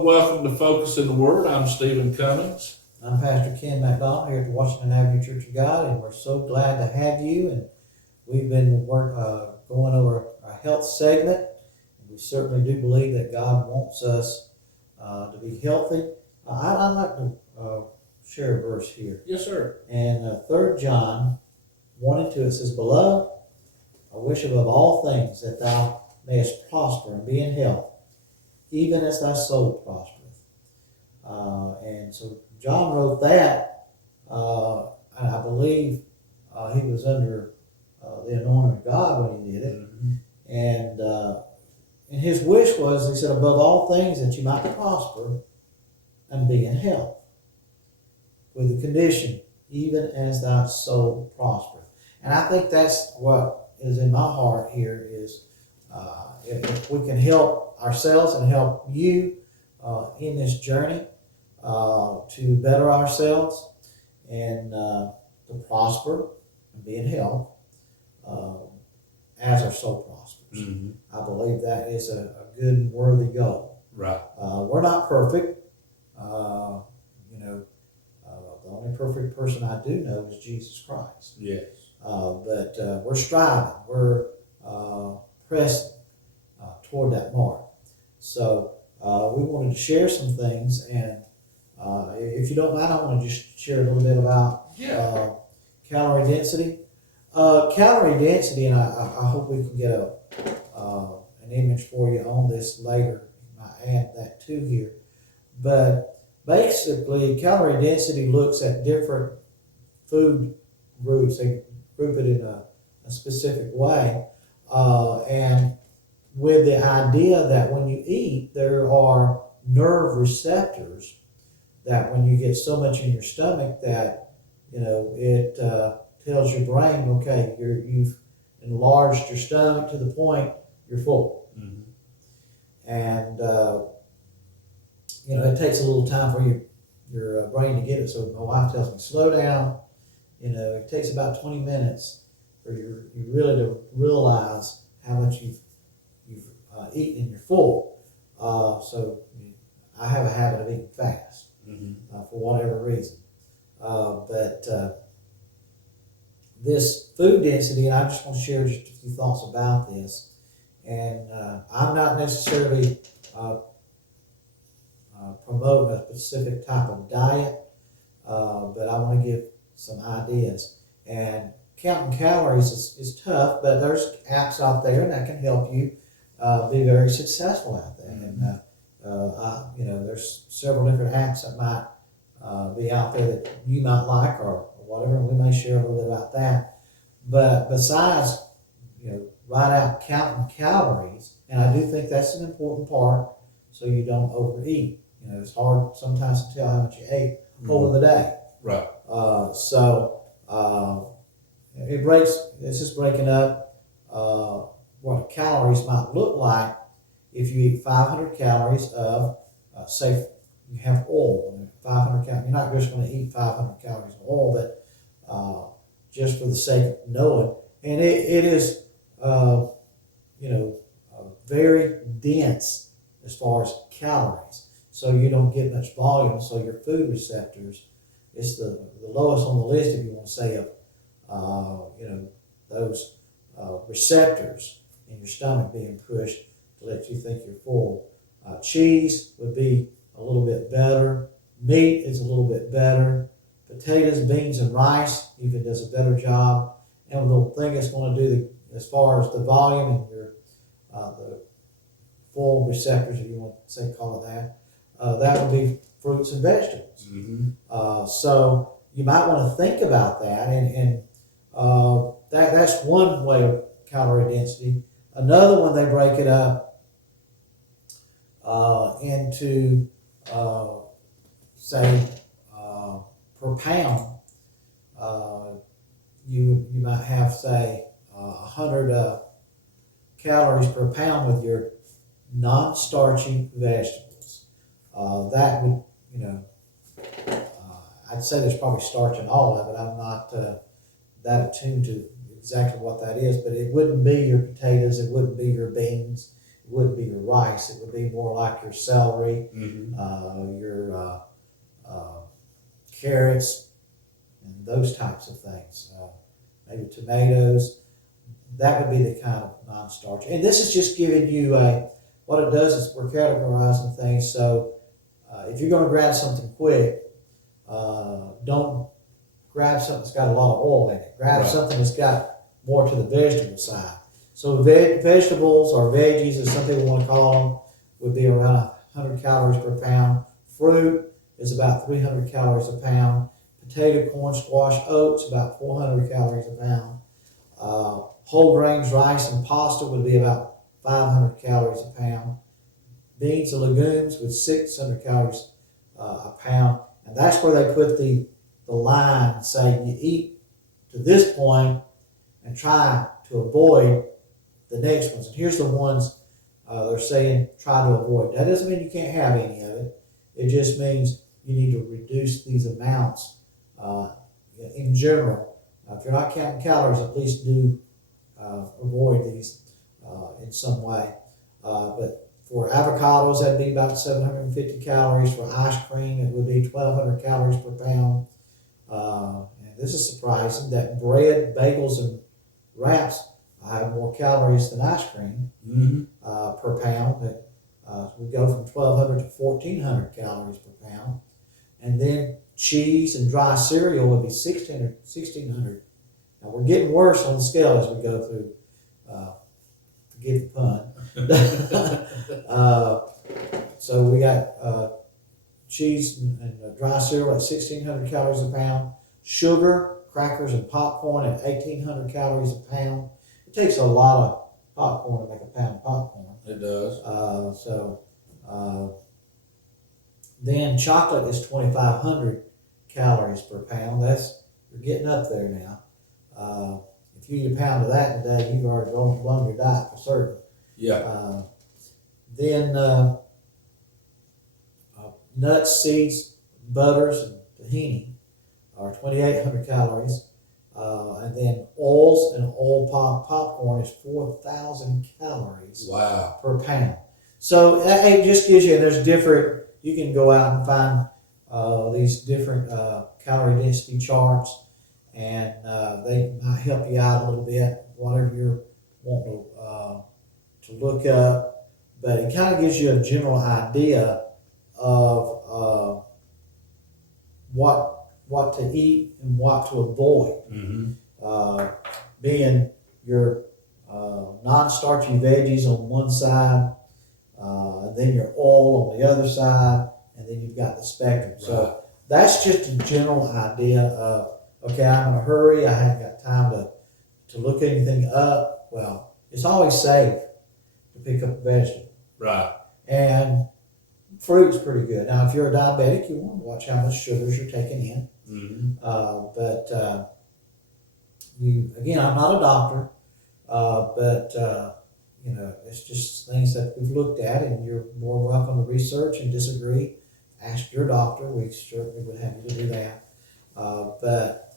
and welcome to Focus in the Word. I'm Stephen Cummings. I'm Pastor Ken McDonald here at the Washington Avenue Church of God, and we're so glad to have you. And we've been going over our health segment. We certainly do believe that God wants us to be healthy. I'd like to share a verse here. Yes, sir. And 3 John 1 and 2, it says, "Beloved, I wish above all things that thou mayest prosper and be in health, even as thy soul prospereth." And so John wrote that, and I believe he was under the anointing of God when he did it. Mm-hmm. And his wish was, he said, above all things that you might prosper and be in health, with the condition, even as thy soul prospereth. And I think that's what is in my heart here is if we can help ourselves and help you in this journey to better ourselves and to prosper and be in health as our soul prospers. Mm-hmm. I believe that is a good and worthy goal. Right. We're not perfect. The only perfect person I do know is Jesus Christ. Yes. But we're striving. We're pressing toward that mark. So we wanted to share some things, and if you don't mind, I want to just share a little bit about calorie density. Calorie density, and I hope we can get an image for you on this later. I might add that too here. But basically, calorie density looks at different food groups. They group it in a specific way. And with the idea that when you eat, there are nerve receptors that when you get so much in your stomach that, it tells your brain, okay, you've enlarged your stomach to the point you're full. Mm-hmm. And, it takes a little time for your brain to get it. So my wife tells me, slow down. It takes about 20 minutes for you really to realize how much you've eaten and you're full. So I have a habit of eating fast for whatever reason. But this food density, and I just want to share just a few thoughts about this. And I'm not necessarily promoting a specific type of diet, but I want to give some ideas. And counting calories is tough, but there's apps out there that can help you be very successful at that. And there's several different apps that might be out there that you might like or whatever, and we may share a little bit about that. But besides, write out counting calories, and I do think that's an important part so you don't overeat. It's hard sometimes to tell how much you ate over the day. Right. It's just breaking up what calories might look like if you eat 500 calories of, say, you have oil, 500 calories. You're not just going to eat 500 calories of oil, but just for the sake of knowing. And it is, very dense as far as calories. So you don't get much volume. So your food receptors, it's the lowest on the list, if you want to say, of those receptors in your stomach being pushed to let you think you're full. Cheese would be a little bit better. Meat is a little bit better. Potatoes, beans, and rice even does a better job. And the thing it's going to do as far as the volume and your the full receptors, if you want to call it that would be fruits and vegetables. Mm-hmm. So you might want to think about that, and that's one way of calorie density. Another one, they break it up into say per pound. You might have, say, 100 calories per pound with your non-starchy vegetables. That would, I'd say there's probably starch in all of it. I'm not that attuned to exactly what that is, but it wouldn't be your potatoes, it wouldn't be your beans, it wouldn't be your rice. It would be more like your celery, Mm-hmm. your carrots, and those types of things. Maybe tomatoes. That would be the kind of non-starch. And this is just giving you what it does is we're categorizing things. So if you're going to grab something quick, don't grab something that's got a lot of oil in it. Grab Right. something that's got more to the vegetable side. So vegetables or veggies, as some people want to call them, would be around 100 calories per pound. Fruit is about 300 calories a pound. Potato, corn, squash, oats, about 400 calories a pound. Whole grains, rice, and pasta would be about 500 calories a pound. Beans and legumes with 600 calories a pound. And that's where they put the line and say you eat to this point and try to avoid the next ones. And here's the ones they're saying try to avoid. That doesn't mean you can't have any of it. It just means you need to reduce these amounts in general. If you're not counting calories, at least do avoid these in some way. But for avocados, that'd be about 750 calories. For ice cream, it would be 1,200 calories per pound. And this is surprising that bread, bagels, and wraps have more calories than ice cream per pound. That we go from 1,200 to 1,400 calories per pound. And then cheese and dry cereal would be 1,600. Now we're getting worse on the scale as we go through. Forgive the pun. So we got cheese and dry cereal at 1,600 calories a pound. Sugar, crackers, and popcorn at 1,800 calories a pound. It takes a lot of popcorn to make a pound of popcorn. It does. Then chocolate is 2,500 calories per pound. You're getting up there now. If you eat a pound of that today, you've already blown your diet for certain. Yeah. Then nuts, seeds, butters, and tahini are 2,800 calories. And then oils and popcorn is 4,000 calories Wow. per pound. So it just gives you, there's different, you can go out and find these different calorie density charts, and they might help you out a little bit, whatever you're wanting to look up. But it kind of gives you a general idea of what to eat and what to avoid. Being your non-starchy veggies on one side, then your oil on the other side, and then you've got the spectrum. Right. So that's just a general idea of, okay, I'm in a hurry, I haven't got time to look anything up. Well, it's always safe to pick up a vegetable. Right. And fruit's pretty good. Now, if you're a diabetic, you want to watch how much sugars you're taking in. Again, I'm not a doctor, but it's just things that we've looked at, and you're more welcome to research and disagree. Ask your doctor. We certainly would have you to do that. But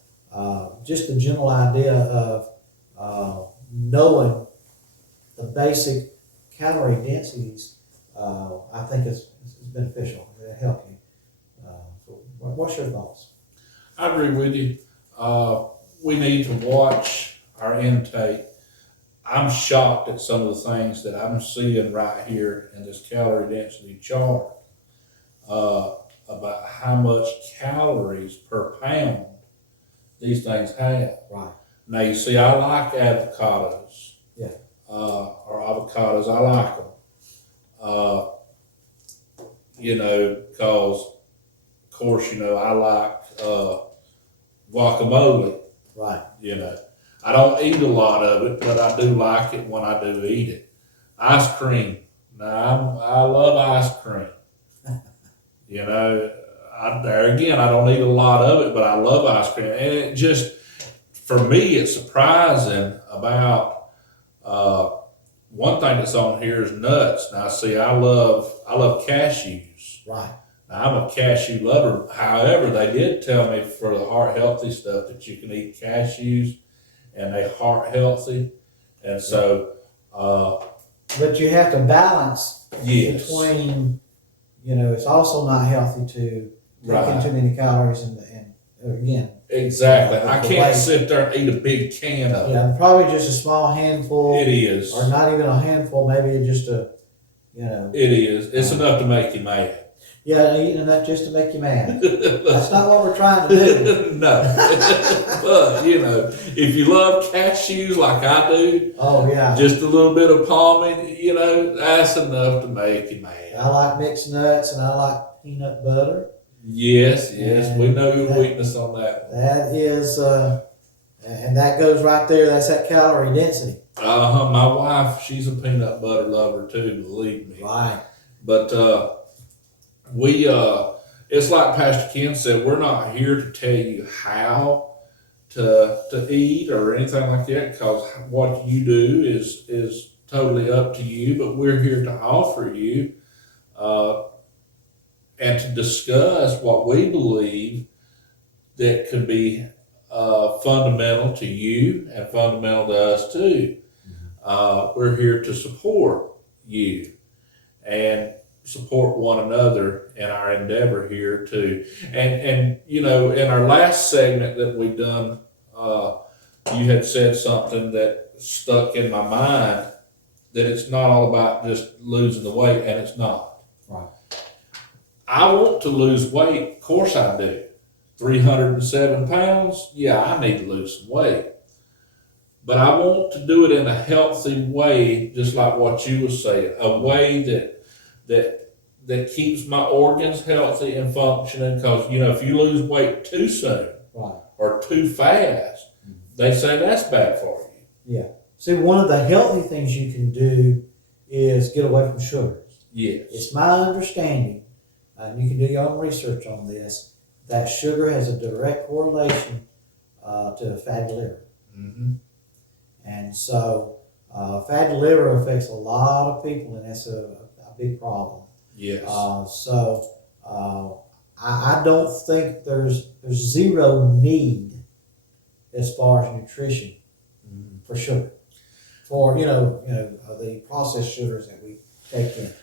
just the general idea of knowing the basic calorie densities, I think is beneficial. It'll help you. So what's your thoughts? I agree with you. We need to watch our intake. I'm shocked at some of the things that I'm seeing right here in this calorie density chart about how much calories per pound these things have. Right. Now, you see, I like avocados. Yeah. Or avocados, I like them. Because, of course, I like guacamole. Right. I don't eat a lot of it, but I do like it when I do eat it. Ice cream. Now, I love ice cream. There again, I don't eat a lot of it, but I love ice cream. And it just, for me, it's surprising about one thing that's on here is nuts. Now, see, I love cashews. Right. Now, I'm a cashew lover. However, they did tell me for the heart healthy stuff that you can eat cashews and they heart healthy. And so but you have to balance Yes. between, it's also not healthy to take in Right. too many calories and again, Exactly. I The can't weight. sit there and eat a big can of it. yeah, probably just a small handful, It is. or not even a handful, maybe just It is. It's enough to make you mad. yeah, eating enough just to make you mad. That's not what we're trying to do. No. But, if you love cashews like I do, Oh yeah, just a little bit of palming, that's enough to make you mad. I like mixed nuts and I like peanut butter. Yes, we know your That- weakness on that. That is, and that goes right there. That's that calorie density. My wife, she's a peanut butter lover too, believe me. Right. But it's like Pastor Ken said, we're not here to tell you how to eat or anything like that, because what you do is totally up to you. But we're here to offer you and to discuss what we believe that could be fundamental to you and fundamental to us too. We're here to support you and support one another in our endeavor here too. And in our last segment that we done, you had said something that stuck in my mind, that it's not all about just losing the weight, and it's not. Right. I want to lose weight, of course I do. 307 pounds, yeah, I need to lose some weight. But I want to do it in a healthy way, just like what you were saying, a way that keeps my organs healthy and functioning. Because if you lose weight too soon Right. or too fast, they say that's bad for you. Yeah. See, one of the healthy things you can do is get away from sugars. Yes. It's my understanding, and you can do your own research on this, that sugar has a direct correlation to fatty liver. Mm-hmm. And so fatty liver affects a lot of people, and that's a big problem. Yes. I don't think there's zero need as far as nutrition for sugar, for the processed sugars that we take in.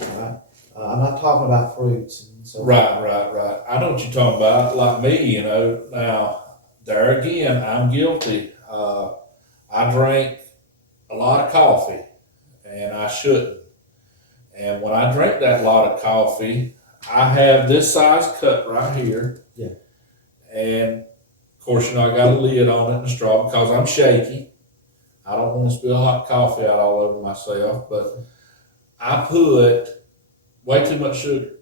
Right? I'm not talking about fruits and so. Right. I know what you're talking about. Like me, now there again, I'm guilty. I drank a lot of coffee, and I shouldn't. And when I drink that lot of coffee, I have this size cup right here. Yeah. And of course, I got a lid on it and a straw because I'm shaky. I don't want to spill hot coffee out all over myself, but I put way too much sugar.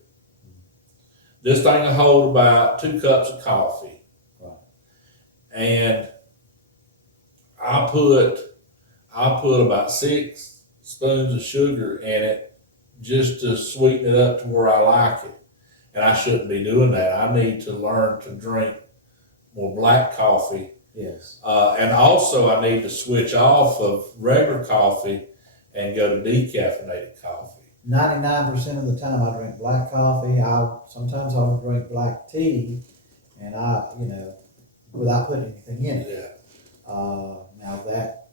This thing will hold about 2 cups of coffee. Right. And I put about 6 spoons of sugar in it just to sweeten it up to where I like it. And I shouldn't be doing that. I need to learn to drink more black coffee. Yes. And also I need to switch off of regular coffee and go to decaffeinated coffee. 99% of the time I drink black coffee. Sometimes I'll drink black tea, and without putting anything in it. Yeah. Now that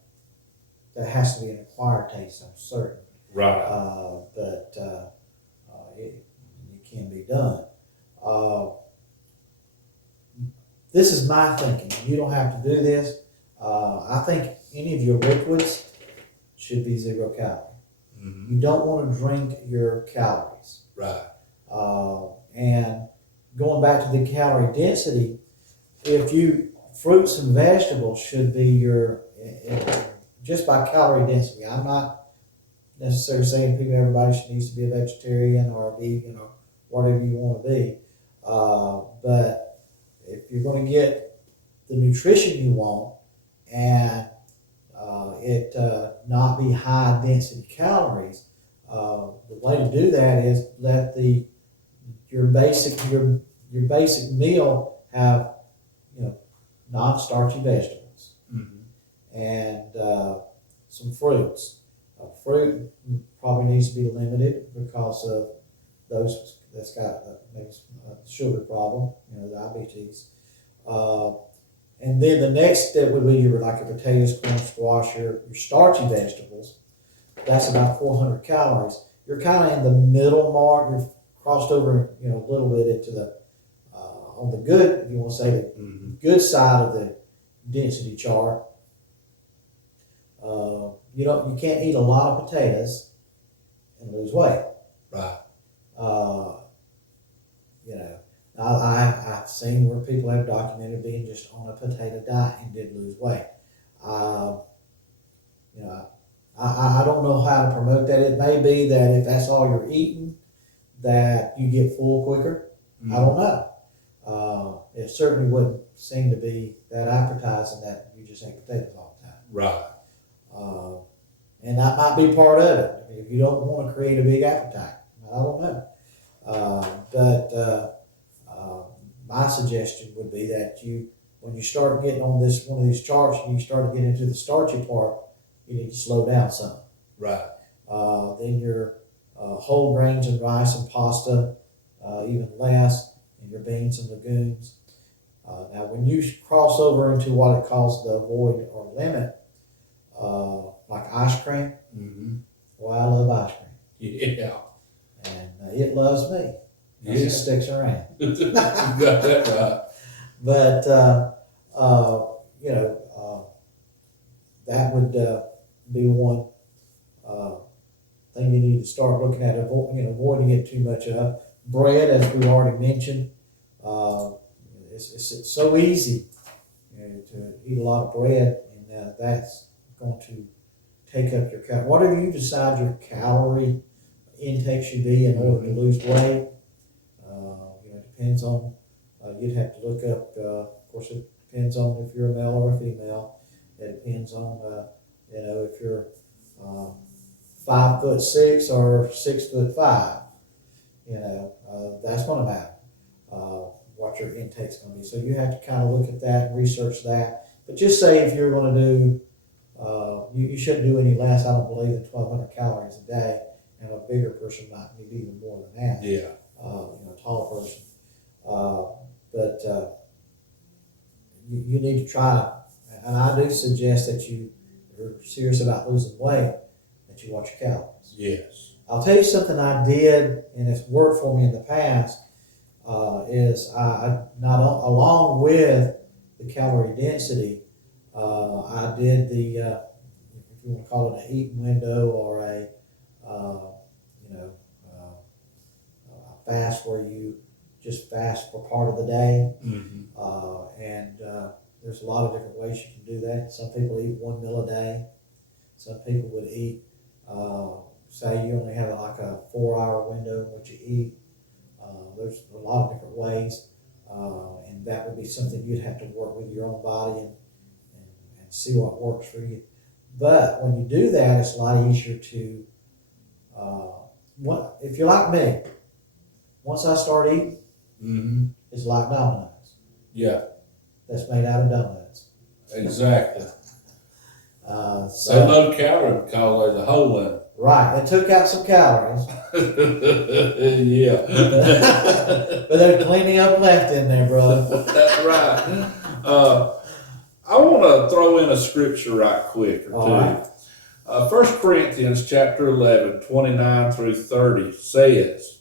has to be an acquired taste, I'm certain. Right. But it can be done. This is my thinking. You don't have to do this. I think any of your liquids should be 0 calorie. Mm-hmm. You don't want to drink your calories. Right. And going back to the calorie density, fruits and vegetables should be just by calorie density. I'm not necessarily saying everybody needs to be a vegetarian or a vegan or whatever you want to be. But if you're going to get the nutrition you want and it not be high density calories, the way to do that is let your basic meal have non-starchy vegetables. Mm-hmm. And some fruits. Fruit probably needs to be limited because of those that's got maybe a sugar problem, diabetes. And then the next step would be your potatoes, corn, squash, your starchy vegetables. that's about 400 calories. You're kind of in the middle mark. You've crossed over, a little bit into the on the good, if you want to say the good side of the density chart. You can't eat a lot of potatoes and lose weight. Right. I've seen where people have documented being just on a potato diet and did lose weight. I don't know how to promote that. It may be that if that's all you're eating, that you get full quicker. I don't know. It certainly wouldn't seem to be that appetizing that you just ate potatoes all the time. Right. And that might be part of it. If you don't want to create a big appetite, I don't know. My suggestion would be that when you start getting on one of these charts and you start to get into the starchy part, you need to slow down some. Right. Then your whole grains and rice and pasta, even less, and your beans and legumes. Now, when you cross over into what it calls the void or limit, like ice cream, well, I love ice cream. Yeah. And it loves me. It sticks around. You got that right. But, that would be one thing you need to start looking at, avoiding it too much of. Bread, as we already mentioned, it's so easy to eat a lot of bread, and that's going to take up your calorie. Whatever you decide your calorie intake should be in order to lose weight, depends on, you'd have to look up, of course it depends on if you're a male or a female. It depends on, if you're 5'6" or 6'5", that's going to matter, what your intake's going to be. So you have to kind of look at that and research that. But just say if you're going to do, you shouldn't do any less, I don't believe, than 1,200 calories a day, and a bigger person might need even more than that. Yeah. A tall person. But you need to try to, and I do suggest that if you're serious about losing weight, that you watch your calories. Yes. I'll tell you something I did, and it's worked for me in the past, is I not along with the calorie density, I did the, if you want to call it an eating window or a fast where you just fast for part of the day. And there's a lot of different ways you can do that. Some people eat 1 meal a day. Some people would eat, say you only have like a 4-hour window in which you eat. There's a lot of different ways, and that would be something you'd have to work with your own body and see what works for you. But when you do that, it's a lot easier to, if you're like me, once I start eating, it's like Domino's. Yeah. That's made out of donuts. Exactly. So low calorie because there's a hole in it. Right. It took out some calories. Yeah. But there's plenty of left in there, brother. That's right. I want to throw in a scripture right quick or two. All right. 1 Corinthians chapter 11, 29 through 30 says,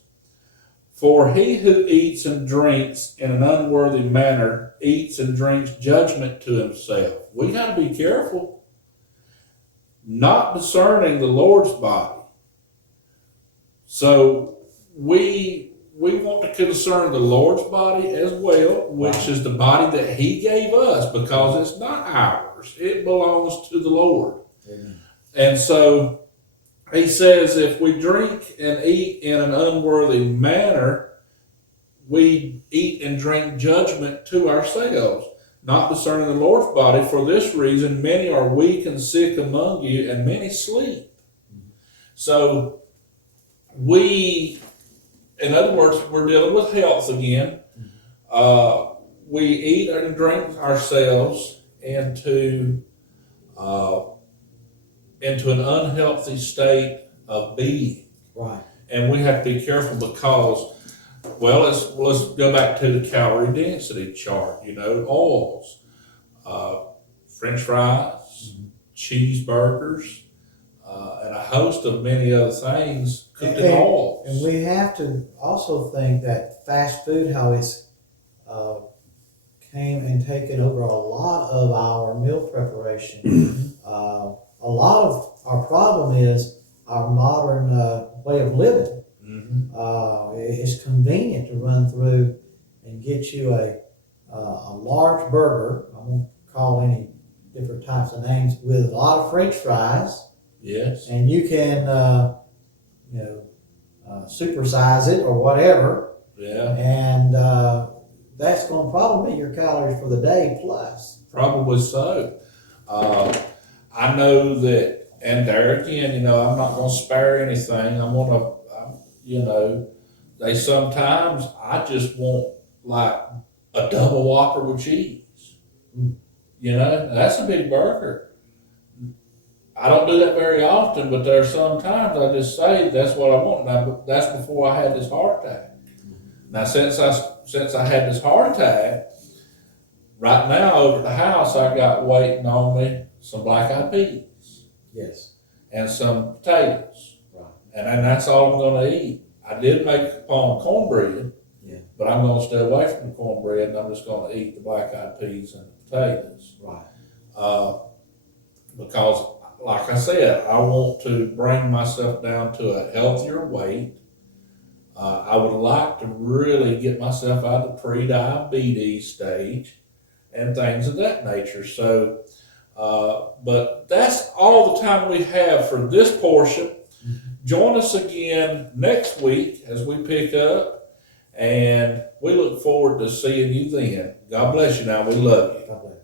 "For he who eats and drinks in an unworthy manner eats and drinks judgment to himself." We got to be careful, not discerning the Lord's body. So we want to concern the Lord's body as well, which is the body that he gave us, because it's not ours. It belongs to the Lord. Amen. And so he says if we drink and eat in an unworthy manner, we eat and drink judgment to ourselves, not discerning the Lord's body. For this reason, many are weak and sick among you, and many sleep. So in other words, we're dealing with health again. We eat and drink ourselves into an unhealthy state of being. Right. And we have to be careful because, well, let's go back to the calorie density chart. Oils, French fries, cheeseburgers, and a host of many other things cooked in And oils. we have to also think that fast food, how it's came and taken over a lot of our meal preparation. A lot of our problem is our modern way of living. It's convenient to run through and get you a large burger. I won't call any different types of names, with a lot of French fries, Yes. and you can supersize it or whatever, Yeah. and that's going to probably be your calories for the day plus. Probably so. I know that, and there again, I'm not going to spare anything. They sometimes I just want like a double Whopper with cheese. That's a big burger. I don't do that very often, but there are some times I just say that's what I want. Now, that's before I had this heart attack. Now, since I had this heart attack, right now over at the house, I got waiting on me some black-eyed peas. Yes. And some potatoes. Right. And then that's all I'm going to eat. I did make a pound of cornbread, but I'm going to stay away from the cornbread, and I'm just going to eat the black-eyed peas and the potatoes. Right. Because, like I said, I want to bring myself down to a healthier weight. I would like to really get myself out of the pre-diabetes stage and things of that nature. So, but that's all the time we have for this portion. Join us again next week as we pick up, and we look forward to seeing you then. God bless you now. We love you. God bless.